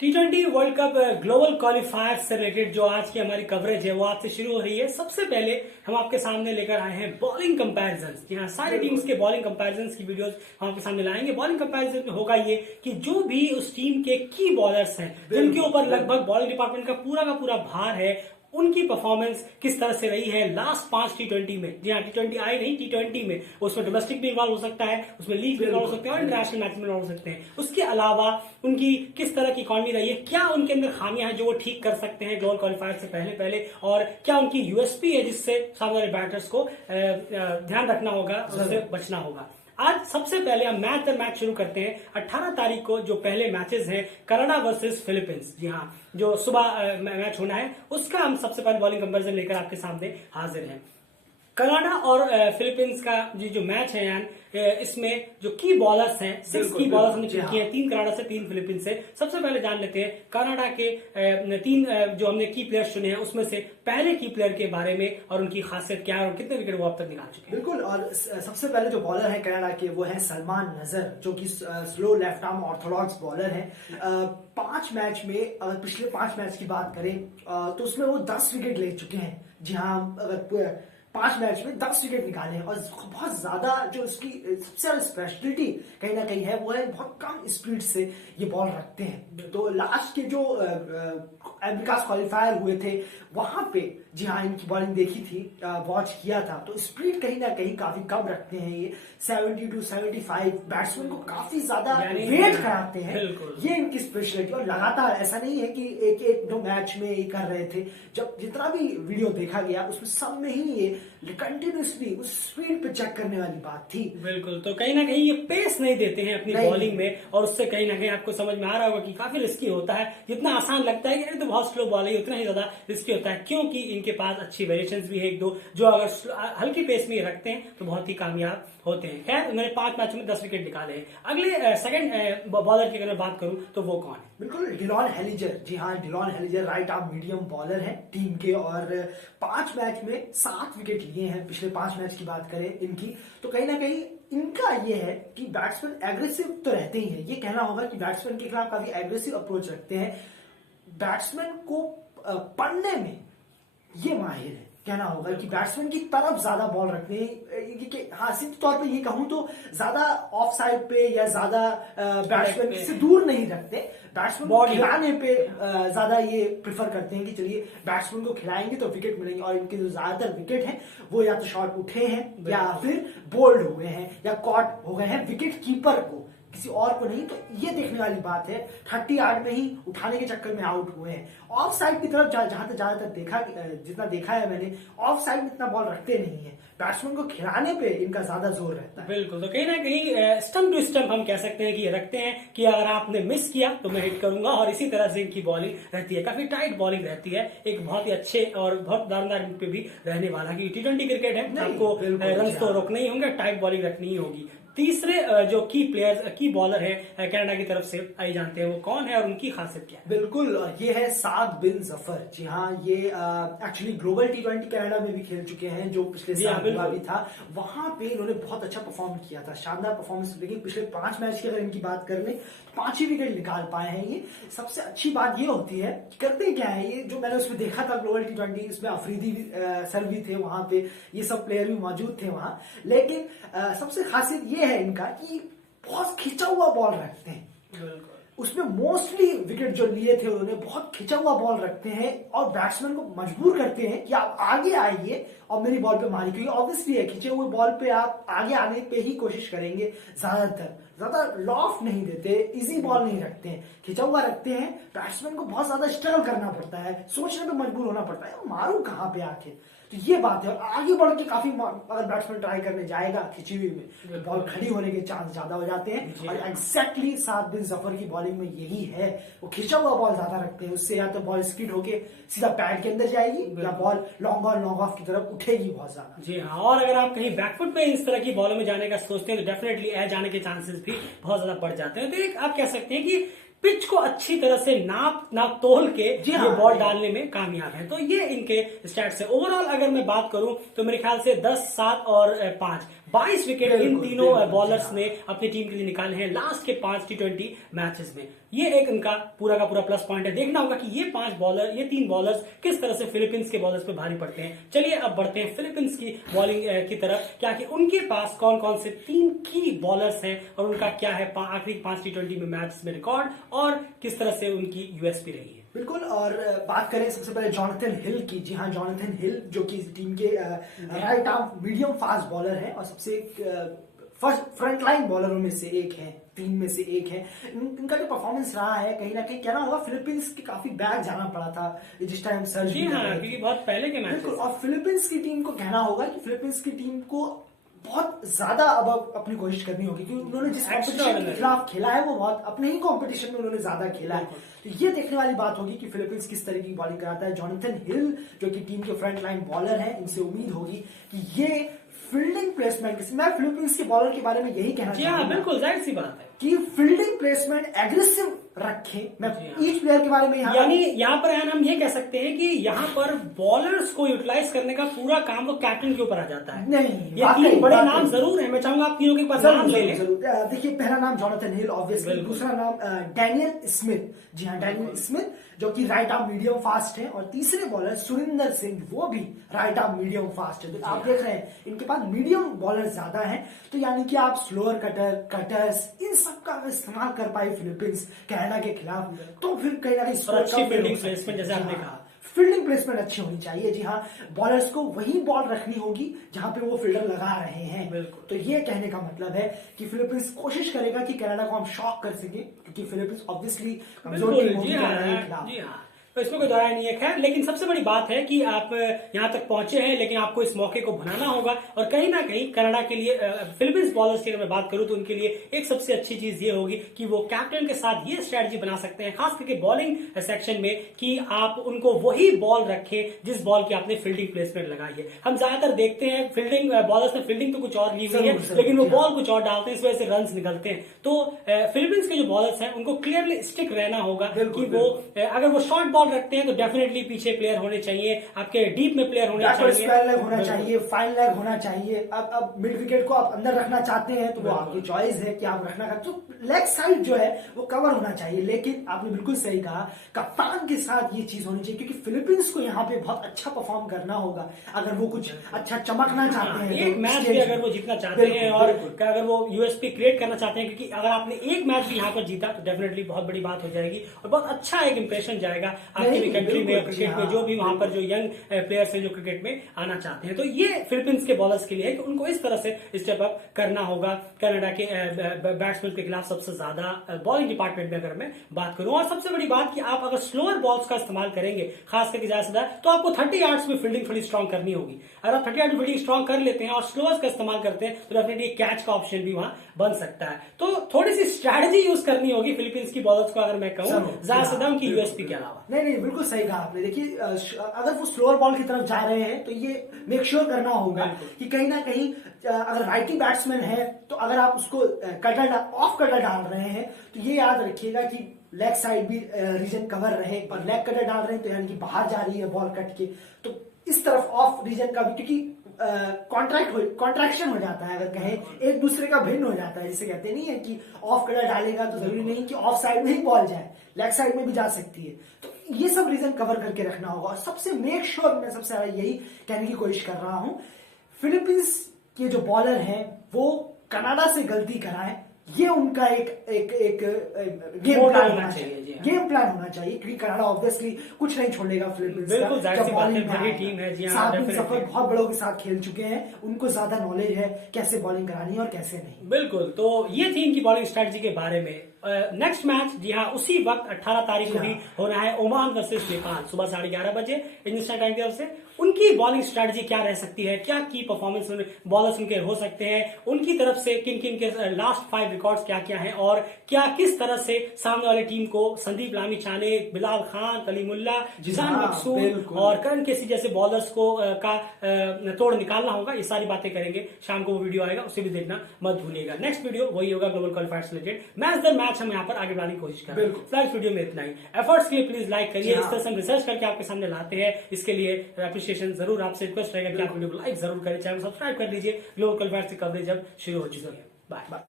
T20 world cup global qualifier से related जो आज की हमारी कवरेज है वो आज से शुरू हो रही है। सबसे पहले हम आपके सामने लेकर आए हैं बॉलिंग कंपैरिजन। जी हाँ, सारी टीम्स के बॉलिंग कंपैरिजन की वीडियोस हम आपके सामने लाएंगे। बॉलिंग कंपैरिजन में होगा ये कि जो भी उस टीम के की बॉलर्स हैं जिनके ऊपर लगभग बॉलिंग डिपार्टमेंट का पूरा भार है, उनकी परफॉर्मेंस किस तरह से रही है लास्ट 5 T20 में। जी हाँ, T20 आई नहीं, T20 में उसमें डोमेस्टिक भी इन्वॉल्व हो सकता है, उसमें लीग भी इन्वॉल्व हो सकते हैं और इंटरनेशनल मैच में इन्वॉल्व हो सकते हैं। उसके अलावा उनकी किस तरह की इकॉनमी रही है, क्या उनके अंदर खामियां हैं जो वो ठीक कर सकते हैं ग्लोबल क्वालिफायर से पहले और क्या उनकी यूएसपी है जिससे सामने वाले बैटर्स को ध्यान रखना होगा, उससे बचना होगा। आज सबसे पहले हम मैच शुरू करते हैं। 18 तारीख को जो पहले मैचेस हैं कनाडा वर्सेस फिलीपींस, जी हाँ, जो सुबह मैच होना है उसका हम सबसे पहले बॉलिंग कंपैरिजन लेकर आपके सामने हाजिर हैं। कनाडा और फिलीपींस का जो मैच है यान, इसमें जो की बॉलर्स हैं 6 की बॉलर्स हमने चुन किए हैं, 3 कनाडा से 3 फिलीपींस से। सबसे पहले जान लेते हैं कनाडा के 3 जो हमने की प्लेयर्स चुने हैं उसमें से पहले की प्लेयर के बारे में और उनकी खासियत क्या है और कितने विकेट वो अब तक निकाल चुके हैं। बिल्कुल, और सबसे पहले जो बॉलर है कनाडा के वो है सलमान नजर, जो कि slow left arm Orthodox bowler है। 5 मैच में, अगर पिछले 5 मैच की बात करें तो उसमें वो 10 विकेट ले चुके हैं। जी हाँ, अगर 5 मैच में 10 विकेट निकाले हैं और बहुत ज्यादा जो उसकी सबसे ज्यादा स्पेशलिटी कहीं ना कहीं है वो है बहुत कम स्पीड से ये बॉल रखते हैं। तो लास्ट के जो अमेरिका क्वालिफायर हुए थे वहां पे, जी हाँ, इनकी बॉलिंग देखी थी, वॉच किया था, तो स्पीड कहीं ना कहीं काफी कम रखते हैं ये। 70 to 75 बैट्समैन को काफी ज्यादा वेट कराते हैं, ये इनकी स्पेशलिटी। और लगातार ऐसा नहीं है कि एक दो मैच में ये कर रहे थे, जब जितना भी वीडियो देखा गया उसमें सब में ही ये कंटिन्यूसली उस स्पीड पे चेक करने वाली बात थी। बिल्कुल, तो कहीं ना कहीं ये पेस नहीं देते हैं अपनी बॉलिंग में और उससे कहीं ना कहीं आपको समझ में आ रहा होगा कि काफी रिस्की होता है। जितना आसान लगता है कि तो बहुत स्लो बॉल है, उतना ही ज्यादा रिस्की होता है, क्योंकि इनके पास अच्छी वेरिएशंस भी है एक दो, जो अगर हल्की पेस में रखते हैं तो बहुत ही कामयाब होते हैं। खैर, उन्होंने 5 मैचों में 10 विकेट निकाले हैं। अगले सेकंड बॉलर की अगर मैं बात करूं तो वो कौन है? बिल्कुल, डिलॉन हेलिजर। जी हाँ, Dillon Heliger right arm medium bowler है टीम के, और 5 मैच में 7 विकेट लिए हैं। पिछले 5 मैच की बात करें इनकी, तो कहीं ना कहीं इनका ये है कि बैट्समैन एग्रेसिव तो रहते ही हैं। ये कहना होगा कि बैट्समैन के खिलाफ काफी एग्रेसिव अप्रोच रखते हैं। बैट्समैन को पढ़ने में ये माहिर है, कहना होगा कि बैट्समैन की तरफ ज्यादा बॉल रखते हैं। हाँ, सिर्फ तौर पे ये कहूं तो ज्यादा ऑफ साइड पे या ज्यादा बैट्समैन से दूर नहीं रखते। बैट्समैन को खिलाने पे ज्यादा ये प्रिफर करते हैं कि चलिए बैट्समैन को खिलाएंगे तो विकेट मिलेंगे। और इनके जो ज्यादातर विकेट हैं वो या तो शॉट उठे हैं या फिर बोल्ड हुए हैं या कॉट हो गए हैं विकेट कीपर को, किसी और को नहीं। तो ये देखने वाली बात है, 30 यार्ड में ही उठाने के चक्कर में आउट हुए हैं। ऑफ साइड की तरफ जहां तक ज्यादातर जितना देखा है मैंने, ऑफ साइड में इतना बॉल रखते नहीं है। बैट्समैन को खिलाने पे इनका ज्यादा जोर रहता है। बिल्कुल, तो कहीं ना कहीं स्टंप टू स्टंप हम कह सकते हैं कि ये रखते हैं कि अगर आपने मिस किया तो मैं हिट करूंगा, और इसी तरह से इनकी बॉलिंग रहती है। काफी टाइट बॉलिंग रहती है, एक बहुत ही अच्छे और बहुत दारदार पे भी रहने वाला कि T20 क्रिकेट है, आपको रन तो रोकने ही होंगे, टाइट बॉलिंग रखनी ही होगी। तीसरे जो की बॉलर है कनाडा की तरफ से, आइए जानते हैं वो कौन है और उनकी खासियत क्या है। बिल्कुल, ये है साद बिन जफर। जी हाँ, ये एक्चुअली ग्लोबल T20 कनाडा में भी खेल चुके हैं, जो पिछले साल भी था। वहां पे इन्होंने बहुत अच्छा परफॉर्म किया था, शानदार परफॉर्मेंस। लेकिन पिछले 5 मैच की अगर इनकी बात कर ले तो 5 ही विकेट निकाल पाए हैं ये। सबसे अच्छी बात ये होती है, करते क्या है ये, जो मैंने उसमें देखा था ग्लोबल T20, इसमें अफरीदी सर भी थे वहां पे, ये सब प्लेयर भी मौजूद थे वहां। लेकिन सबसे खासियत ये है इनका कि बहुत खिंचा हुआ बॉल रखते हैं। उसमें मोस्टली विकेट जो लिए थे उन्होंने बहुत खिंचा हुआ बॉल रखते हैं और बैट्समैन को मजबूर करते हैं कि आप आगे आइए और मेरी बॉल पे मारिए, क्योंकि ऑब्वियसली है खिंचे हुए बॉल पे आप आगे आने पे ही कोशिश करेंगे। ज्यादा लॉफ्ट नहीं देते, इजी बॉल नहीं रखते हैं, खिंचा हुआ रखते हैं। बैट्समैन को बहुत ज्यादा स्ट्रगल करना पड़ता है, सोचने पे मजबूर होना पड़ता है मारू कहां पे आखिर। तो ये बात है, और आगे बढ़ के काफी अगर बैट्समैन ट्राई करने जाएगा खिंची हुई में, बॉल खड़ी होने के चांस ज्यादा हो जाते हैं। और एग्जैक्टली साद बिन जफर की बॉलिंग में यही है, वो खिंचा हुआ बॉल ज्यादा रखते हैं। उससे या तो बॉल स्किड होके सीधा पैड के अंदर जाएगी या ball long on long off की तरफ उठेगी बहुत ज्यादा। जी हाँ, और अगर आप कहीं बैकफुट में इस तरह की बॉलों में जाने का सोचते हैं तो डेफिनेटली एज आने के चांसेस भी बहुत ज्यादा बढ़ जाते हैं। तो एक आप कह सकते हैं कि पिच को अच्छी तरह से नाप तोल के ये बॉल डालने में कामयाब है। तो ये इनके स्टैट्स है। ओवरऑल अगर मैं बात करूं तो मेरे ख्याल से 10, 7 और 5 22 विकेट इन तीनों बॉलर्स ने अपनी टीम के लिए निकाले हैं लास्ट के 5 T20 मैचेस में। ये एक इनका पूरा का पूरा प्लस पॉइंट है। देखना होगा कि ये तीन बॉलर्स किस तरह से फिलीपींस के बॉलर्स पे भारी पड़ते हैं। चलिए अब बढ़ते हैं फिलीपींस की बॉलिंग की तरफ, क्या कि उनके पास कौन कौन से 3 की बॉलर्स हैं और उनका क्या है आखिरी 5 T20 में मैच में रिकॉर्ड और किस तरह से उनकी यूएसपी रही है। बिल्कुल। और बात करें सबसे पहले जॉनथन हिल की। जी हाँ, जॉनथन हिल जो कि टीम के right arm medium fast bowler हैं और सबसे फर्स्ट फ्रंटलाइन बॉलरों में से एक है, 3 में से एक है। इनका जो परफॉर्मेंस रहा है कहीं ना कहीं कहना होगा फिलीपींस के काफी बैक जाना पड़ा था जिस टाइम सर्च। जी हाँ, क्योंकि बहुत पहले के मैच। बिल्कुल। और फिलीपींस की टीम को कहना होगा कि फिलीपींस की टीम को बहुत ज्यादा अब अपनी कोशिश करनी होगी क्योंकि उन्होंने जिस कॉम्पिटिशन के खिलाफ खेला है वो बहुत अपने ही कॉम्पिटिशन में उन्होंने ज्यादा खेला है। तो ये देखने वाली बात होगी कि फिलीपींस किस तरह की बॉलिंग कराता है। जॉनथन हिल जो कि टीम के फ्रंट लाइन बॉलर है, इनसे उम्मीद होगी कि ये फील्डिंग प्लेसमेंट, मैं फिलीपींस के बॉलर के बारे में यही कहना चाहूंगा। बिल्कुल जाहिर सी बात है कि फील्डिंग प्लेसमेंट एग्रेसिव रखें। मैं ईच प्लेयर के बारे में यानी यहाँ पर हम ये कह सकते हैं कि यहाँ पर बॉलर्स को यूटिलाइज करने का पूरा काम तो कैप्टन के ऊपर आ जाता है। नहीं, ये 3 बड़े नाम जरूर है, मैं चाहूंगा आप तीनों के पास नाम ले लें। देखिए, पहला नाम जॉनथन हिल ऑब्वियसली, दूसरा नाम डैनियल स्मिथ। जी हाँ, डैनियल स्मिथ जो कि राइट आर्म मीडियम फास्ट है, और तीसरे बॉलर सुरिंदर सिंह, वो भी राइट आर्म मीडियम फास्ट है। तो आप देख रहे हैं इनके पास मीडियम बॉलर ज्यादा है, तो यानी कि आप स्लोअर कटर्स इन सब का इस्तेमाल कर पाए फिलीपींस कनाडा के खिलाफ, तो फिर कहीं ना कहीं अच्छी फील्डिंग प्लेसमेंट जैसे आपने कहा, फील्डिंग प्लेसमेंट अच्छी होनी चाहिए। जी हाँ, बॉलर्स को वही बॉल रखनी होगी जहां पे वो फील्डर लगा रहे हैं। तो ये कहने का मतलब है कि फिलीपींस कोशिश करेगा कि कनाडा को हम शॉक कर सके, क्योंकि फिलीपींस ऑब्वियसली कमजोर टीम होगी कनाडा के खिलाफ। तो इसमें कोई दौराय नहीं है। खैर, लेकिन सबसे बड़ी बात है कि आप यहाँ तक पहुंचे हैं, लेकिन आपको इस मौके को बनाना होगा। और कहीं ना कहीं कनाडा के लिए, फिलीपींस बॉलर्स की अगर मैं बात करूं तो उनके लिए एक सबसे अच्छी चीज ये होगी कि वो कैप्टन के साथ ये स्ट्रेटजी बना सकते हैं, खास करके बॉलिंग सेक्शन में, कि आप उनको वही बॉल रखें जिस बॉल की आपने फील्डिंग प्लेसमेंट लगाई है। हम ज्यादातर देखते हैं फील्डिंग बॉलर्स ने फील्डिंग तो कुछ और ली हुई है, लेकिन वो बॉल कुछ और डालते हैं, इस वजह से रन निकलते हैं। तो फिलीपींस के जो बॉलर्स हैं उनको क्लियरली स्टिक रहना होगा कि वो अगर वो शॉर्ट बॉल रखते हैं तो डेफिनेटली पीछे प्लेयर होने चाहिए, आपके डीप में प्लेयर होने चाहिए, स्क्वायर लेग होना चाहिए, फाइन लेग होना चाहिए। अब मिड विकेट को आप अंदर रखना चाहते हैं तो वो आपकी चॉइस है कि आप रखना, तो लेग साइड जो है वो कवर होना चाहिए। लेकिन आपने बिल्कुल सही कहा, कप्तान के साथ ये चीज होनी चाहिए, क्योंकि फिलीपींस को यहाँ पे बहुत अच्छा परफॉर्म करना होगा अगर वो कुछ अच्छा चमकना चाहते हैं। एक मैच भी अगर वो जीतना चाहते हैं और अगर वो यूएसपी क्रिएट करना चाहते हैं, क्योंकि अगर आपने एक मैच भी यहाँ पर जीता तो डेफिनेटली बहुत बड़ी बात हो जाएगी और बहुत अच्छा एक इंप्रेशन जाएगा आपकी भी कंट्री में, क्रिकेट में, जो भी वहां पर जो यंग प्लेयर्स हैं जो क्रिकेट में आना चाहते हैं। तो ये फिलीपींस के बॉलर्स के लिए है कि उनको इस तरह से स्टेप अप करना होगा। कनाडा के बैट्समैन के खिलाफ सबसे ज्यादा बॉलिंग डिपार्टमेंट में अगर मैं बात करूं, और सबसे बड़ी बात कि आप अगर स्लोअर बॉल्स का इस्तेमाल करेंगे, खास करके ज्यादा से ज्यादा, तो आपको 30 यार्ड्स में फील्डिंग थोड़ी स्ट्रॉन्ग करनी होगी। अगर आप 30 यार्ड में फील्डिंग स्ट्रॉन्ग कर लेते हैं और स्लोअर्स का इस्तेमाल करते हैं तो डेफिनेटली कैच का ऑप्शन भी वहां बन सकता है। तो थोड़ी सी स्ट्रैटेजी यूज करनी होगी फिलीपींस की बॉलर्स को, अगर मैं कहूं ज्यादा से ज्यादा उनकी यूएसपी के अलावा। नहीं, बिल्कुल सही कहा आपने। देखिए, अगर वो स्लोअर बॉल की तरफ जा रहे हैं तो ये मेक श्योर करना होगा कि कहीं ना कहीं अगर राइटी बैट्समैन है तो अगर आप उसको ऑफ कटर डाल रहे हैं तो ये याद रखिएगा कि लेग साइड भी रीजन कवर रहे, और लेग कटर डाल रहे हैं तो यानी कि बाहर जा रही है बॉल कट के, तो इस तरफ ऑफ रीजन का भी, क्योंकि कॉन्ट्रैक्शन हो जाता है, अगर कहें एक दूसरे का भिन्न हो जाता है। जिसे कहते नहीं है कि ऑफ कलर डालेगा तो जरूरी नहीं कि ऑफ साइड में ही बॉल जाए, लेग साइड में भी जा सकती है। तो ये सब रीजन कवर करके रखना होगा। और सबसे मेक श्योर, मैं सबसे ज्यादा यही कहने की कोशिश कर रहा हूं, फिलीपींस के जो बॉलर हैं वो कनाडा से गलती कराएं, ये उनका एक गेम प्लान होना चाहिए। गेम प्लान होना चाहिए, क्योंकि कनाडा ऑब्वियसली कुछ नहीं छोड़ेगा फिलीपींस का। बिल्कुल जाहिर सी बात है, बड़ी टीम है। जी हां, सफर बहुत बड़ों के साथ खेल चुके हैं, उनको ज्यादा नॉलेज है कैसे बॉलिंग करानी है और कैसे नहीं। बिल्कुल, तो ये थी इनकी बॉलिंग स्ट्रेटजी के बारे में। नेक्स्ट मैच जी हाँ उसी वक्त 18 तारीख को ही होना है, ओमान वर्सेस नेपाल, सुबह 11:30 बजे इंडियन टाइम की तरफ से। उनकी बॉलिंग स्ट्रेटजी क्या रह सकती है, क्या की परफॉर्मेंस बॉलर्स उनके हो सकते हैं, उनकी तरफ से किन किन के लास्ट 5 रिकॉर्ड्स क्या क्या हैं, और क्या किस तरह से सामने वाली टीम को संदीप लामिछाने, बिलाल खान, कलीमुल्ला, जिसान मकसूद और करण केसी जैसे बॉलर्स को का तोड़ निकालना होगा। ये सारी बातें करेंगे। शाम को वो वीडियो आएगा, उसे भी देखना मत भूलिएगा। नेक्स्ट वीडियो वही होगा ग्लोबल क्वालिफायर्स रिलेटेड, मैच दर मैच हम यहाँ पर आगे बढ़ाने की कोशिश कर रहे हैं। इस वीडियो में इतना ही। एफर्ट्स के लिए प्लीज लाइक करिए, इस तरह से हम रिसर्च करके आपके सामने लाते हैं। इसके लिए अप्रिशिएशन जरूर, आपसे रिक्वेस्ट रहेगा कि आप वीडियो को लाइक जरूर करें, चैनल सब्सक्राइब कर लीजिए। ग्लोबल क्वालिफायर्स की कवरेज अब शुरू हो चुकी है। बाय।